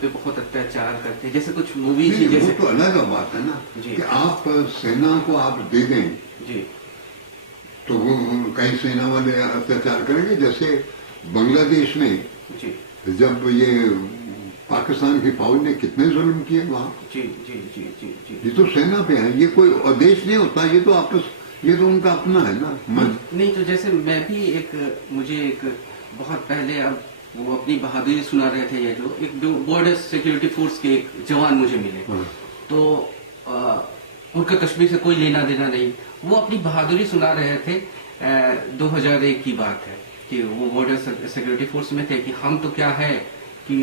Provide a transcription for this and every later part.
पे बहुत अत्याचार करते हैं, जैसे कुछ मूवीज ही, नहीं, जैसे वो तो अलग बात है ना जी। कि आप सेना को आप दे दें जी तो वो कई सेना वाले अत्याचार करेंगे। जैसे बांग्लादेश में जी जब ये पाकिस्तान की फौज ने कितने जुल्म किए वहां, जी जी जी जी जी ये तो सेना पे है, ये कोई देश नहीं होता, ये तो आपस, ये तो उनका अपना है ना मन। नहीं, तो जैसे मैं भी मुझे एक बहुत पहले, अब वो अपनी बहादुरी सुना रहे थे, ये जो बॉर्डर सिक्योरिटी फोर्स के एक जवान मुझे मिले, तो उनका कश्मीर से कोई लेना देना नहीं, वो अपनी बहादुरी सुना रहे थे। 2001 की बात है कि वो बॉर्डर सिक्योरिटी फोर्स में थे कि हम तो क्या है कि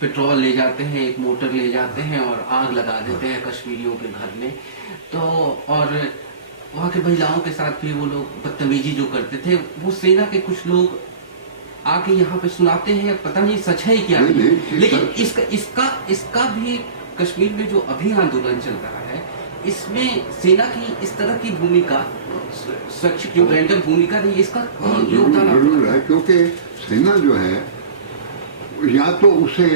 पेट्रोल ले जाते हैं, एक मोटर ले जाते हैं और आग लगा देते हैं कश्मीरियों के घर में। तो और वहाँ के महिलाओं के साथ भी वो लोग बदतमीजी जो करते थे, वो सेना के कुछ लोग आके यहाँ पे सुनाते हैं, पता नहीं सच है क्या नहीं, लेकिन इसका भी कश्मीर में जो अभी आंदोलन चल रहा है, इसमें सेना की इस तरह की भूमिका, स्वैच्छिक जो रैंडम भूमिका नहीं, इसका योगदान जरूर है। क्योंकि सेना जो है या तो उसे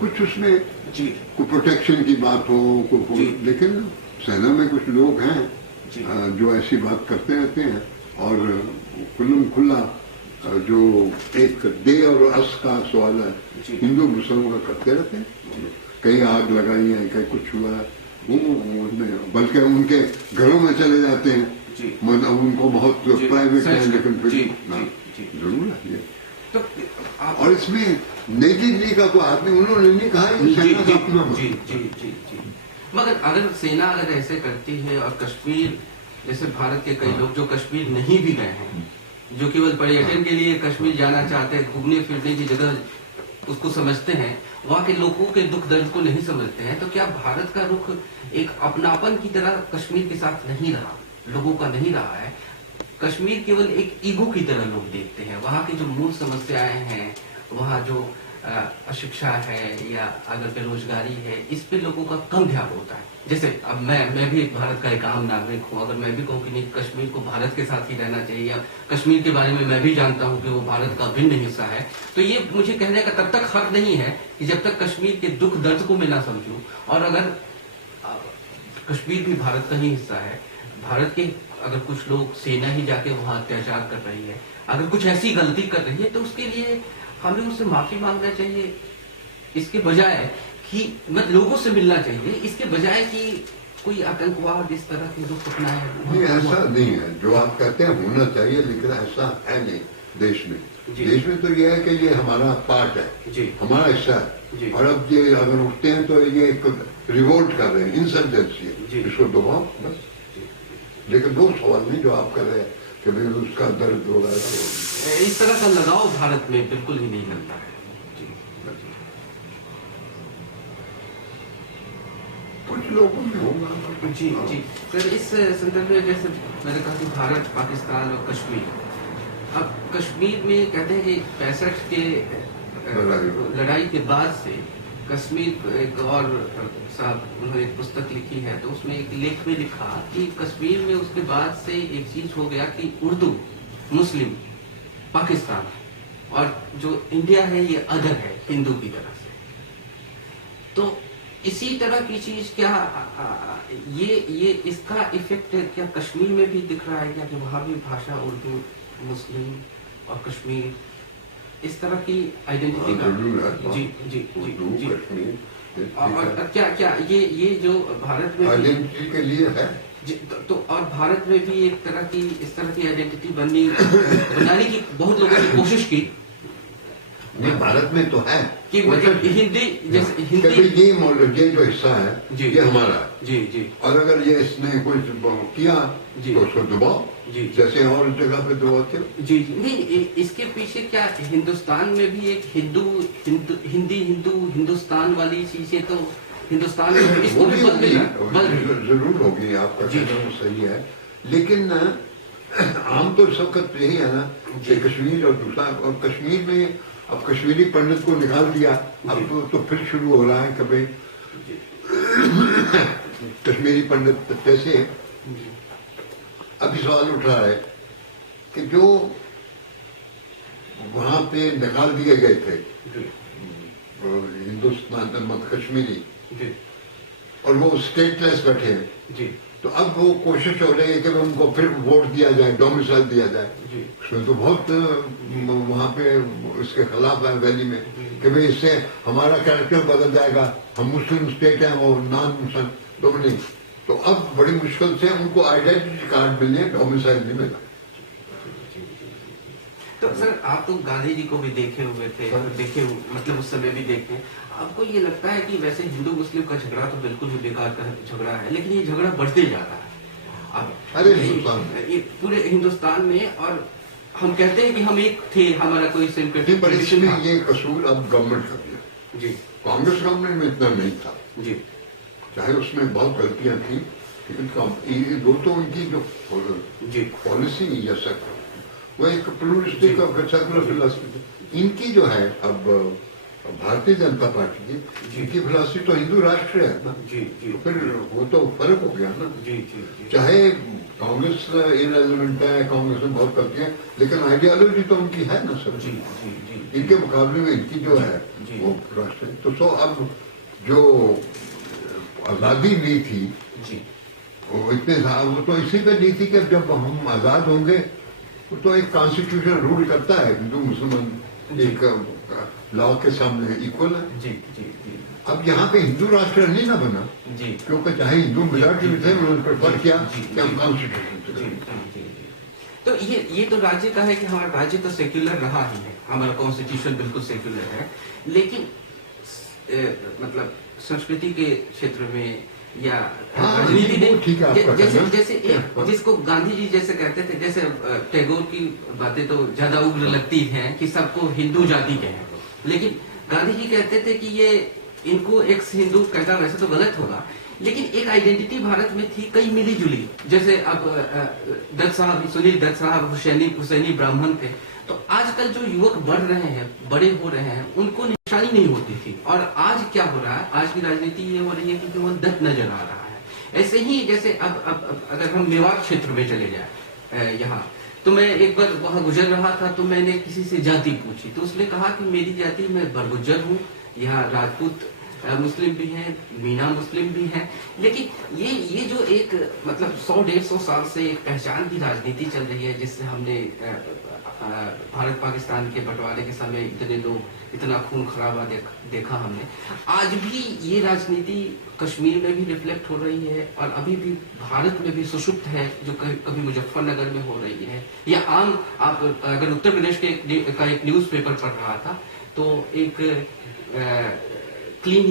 कुछ उसमें जी कोई प्रोटेक्शन की बात हो, लेकिन सेना में कुछ लोग हैं जो ऐसी बात करते रहते हैं और खुल्लम खुल्ला जो एक दे और अस का सवाल है हिंदू मुसलमान का करते रहते हैं। कहीं आग लगाई है, कहीं कुछ हुआ है, बल्कि उनके घरों में चले जाते हैं, उनको बहुत प्राइवेट है, लेकिन फिर जरूर है ये। तो और इसमें नेगेटिव का कोई आदमी उन्होंने नहीं कहा ये सेना का अपना जी जी जी जी मगर अगर सेना अगर ऐसे करती है, और कश्मीर जैसे भारत के कई लोग जो कश्मीर नहीं भी गए हैं, जो केवल पर्यटन के लिए कश्मीर जाना चाहते हैं, घूमने फिरने की जगह उसको समझते हैं, वहाँ के लोगों के दुख दर्द को नहीं समझते हैं, तो क्या भारत का रुख एक अपनापन की तरह कश्मीर के साथ नहीं रहा, लोगों का नहीं रहा है? कश्मीर केवल एक ईगो की तरह लोग देखते हैं। वहाँ की जो मूल समस्याएं हैं, वहाँ जो अशिक्षा है या अगर बेरोजगारी है, इस पे लोगों का कम ध्यान होता है। जैसे अब मैं भी भारत का एक आम नागरिक हूँ, अगर मैं भी कहूँ कि नहीं कश्मीर को भारत के साथ ही रहना चाहिए, या कश्मीर के बारे में मैं भी जानता हूँ कि वो भारत का भिन्न हिस्सा है, तो ये मुझे कहने का तब तक हक नहीं है कि जब तक कश्मीर के दुख दर्द को मैं ना समझूं। और अगर कश्मीर भी भारत का ही हिस्सा है, भारत के अगर कुछ लोग सेना ही जाके वहां अत्याचार कर रही है, अगर कुछ ऐसी गलती कर रही है, तो उसके लिए हमें उससे माफी मांगना चाहिए, इसके बजाय कि मतलब लोगों से मिलना चाहिए, इसके बजाय कि कोई आतंकवाद इस तरह के रुख अपनाए। नहीं, ऐसा नहीं है जो आप कहते हैं होना चाहिए, लेकिन ऐसा है नहीं देश में। देश में तो यह है कि ये हमारा पार्ट है, हमारा हिस्सा है, और अब ये अगर उठते हैं तो ये एक रिवोल्ट कर रहे हैं, इंसर्जेंसी है, इसको दबाओ बस। लेकिन वो सवाल नहीं जो आप कर रहे हैं कि भाई उसका दर्द हो रहा है, इस तरह का लगाव भारत में बिल्कुल ही नहीं लगता है। कुछ लोगों में होगा। जी जी सर, इस संदर्भ में जैसे मैंने कहा कि भारत, पाकिस्तान और कश्मीर, अब कश्मीर में कहते हैं कि 65 के लड़ाई के बाद से कश्मीर, एक और साहब उन्होंने एक पुस्तक लिखी है, तो उसमें एक लेख में लिखा कि कश्मीर में उसके बाद से एक चीज हो गया कि उर्दू, मुस्लिम, पाकिस्तान और जो इंडिया है ये अदर है हिंदू की तरह से। तो इसी तरह की चीज क्या ये इसका इफेक्ट क्या कश्मीर में भी दिख रहा है क्या, कि वहां भी भाषा उर्दू, मुस्लिम और कश्मीर इस तरह की आइडेंटिटी का? जी जी जी जी और क्या ये जो भारत में आइडेंटिटी के लिए है तो और भारत में भी एक तरह की इस तरह की आइडेंटिटी बनाने की बहुत लोगों ने कोशिश की। नहीं, भारत में तो है कि मतलब हिंदी, जैसे हिंदी ये जो हिस्सा है ये हमारा जी जी, और अगर ये इसने कुछ किया तो उसको दबाओ जी, जैसे और जगह पे दबाते जी जी। नहीं, इसके पीछे क्या हिंदुस्तान में भी एक हिंदी हिंदुस्तान वाली चीजें तो हिंदुस्तान में इसको भी जरूर होगी, आपका कहना सही है, लेकिन आम तो सब वक्त यही है ना कि कश्मीर और दूसरा, और कश्मीर में अब कश्मीरी पंडित को निकाल दिया, अब तो फिर शुरू हो रहा है कि भाई कश्मीरी पंडित कैसे। अभी सवाल उठ रहा है कि जो वहां पे निकाल दिए गए थे हिंदुस्तान मत कश्मीरी, जी और वो स्टेटलेस बैठे हैं। जी तो अब वो कोशिश हो रही है कि उनको फिर वोट दिया जाए, डोमिसाइल दिया जाए। जी उसमें तो बहुत वहाँ पे इसके खिलाफ है वैली में कि भाई इससे हमारा कैरेक्टर बदल जाएगा, हम मुस्लिम स्टेट हैं और नॉन मुस्लिम तो नहीं। तो अब बड़ी मुश्किल से उनको आइडेंटिटी कार्ड मिलने, डोमिसाइल नहीं मिला। तो सर आप तो गांधी जी को भी देखे हुए थे, मतलब उस समय भी देखते हैं। आपको ये लगता है कि वैसे हिंदू मुस्लिम का झगड़ा तो बिल्कुल भी बेकार का झगड़ा है, लेकिन ये झगड़ा बढ़ते जा रहा है अब अरे ये पूरे हिंदुस्तान में, और हम कहते हैं कि हम एक थे, हमारा कोई सिंपैथी पर इसमें ये कसूर अब गवर्नमेंट का भी है। जी कांग्रेस गवर्नमेंट में इतना नहीं था, जी चाहे उसमें बहुत गलतियां थी, लेकिन वो तो उनकी जो जी पॉलिसी या वो एक प्लूरिस्टिक और सेकुलर फिलॉसफी, इनकी जो है अब भारतीय जनता पार्टी की, इनकी फिलॉसफी तो हिंदू राष्ट्र है ना। जी जी तो फिर वो तो फर्क हो गया ना। जी जी जी चाहे कांग्रेस इरेलीवेंट है, कांग्रेस में बहुत करती है, लेकिन आइडियोलॉजी तो उनकी है ना सर। जी जी जी इनके मुकाबले में इनकी जो है जी। वो राष्ट्र है। तो अब जो आजादी ली थी जी वो वो तो इसी पे ली थी कि जब हम आजाद होंगे तो एक कॉन्स्टिट्यूशन रूल करता है, हिंदू मुसलमान एक लॉ के सामने इक्वल है। जी जी जी अब यहाँ पे हिंदू राष्ट्र नहीं ना बना, जी क्योंकि चाहे हिंदू मेजॉरिटी में थे, उन्होंने प्रेफर किया जी, कि हम कॉन्स्टिट्यूशन जी से जी जी जी। तो ये तो राज्य का है कि हमारा राज्य तो सेक्युलर रहा ही है, हमारा कॉन्स्टिट्यूशन बिल्कुल सेक्युलर है, लेकिन मतलब संस्कृति के क्षेत्र में या राजनीति में जैसे एक जिसको गांधी जी जैसे कहते थे, जैसे टैगोर की बातें तो ज्यादा उग्र लगती हैं कि सबको हिंदू जाति कहें, लेकिन गांधी जी कहते थे कि ये इनको एक्स हिंदू कहना वैसे तो गलत होगा, लेकिन एक आइडेंटिटी भारत में थी, कई मिली जुली। जैसे अब दत्त साहब, सुनील दत्त साहब हुसैनी ब्राह्मण थे, तो आजकल जो युवक बढ़ रहे हैं, बड़े हो रहे हैं, उनको निशानी नहीं होती थी। और आज क्या हो रहा है, आज की राजनीति ये हो रही है कि वो दत्त नजर आ रहा है। ऐसे ही जैसे अब अगर हम मेवात क्षेत्र में चले जाए यहाँ, तो मैं एक बार वहां गुजर रहा था, तो मैंने किसी से जाति पूछी, तो उसने कहा कि मेरी जाति, मैं बरगुज्जर हूँ, यहाँ राजपूत मुस्लिम भी हैं, मीना मुस्लिम भी हैं, लेकिन ये जो एक मतलब 100-150 साल से एक पहचान की राजनीति चल रही है, जिससे हमने भारत पाकिस्तान के बंटवारे के समय इतने लोग, इतना खून खराबा देखा हमने, आज भी ये राजनीति कश्मीर में भी रिफ्लेक्ट हो रही है, और अभी भी भारत में भी सुषुप्त है, जो कभी मुजफ्फरनगर में हो रही है, या आम आप अगर उत्तर प्रदेश का एक न्यूज़पेपर पढ़ रहा था, तो एक क्लीन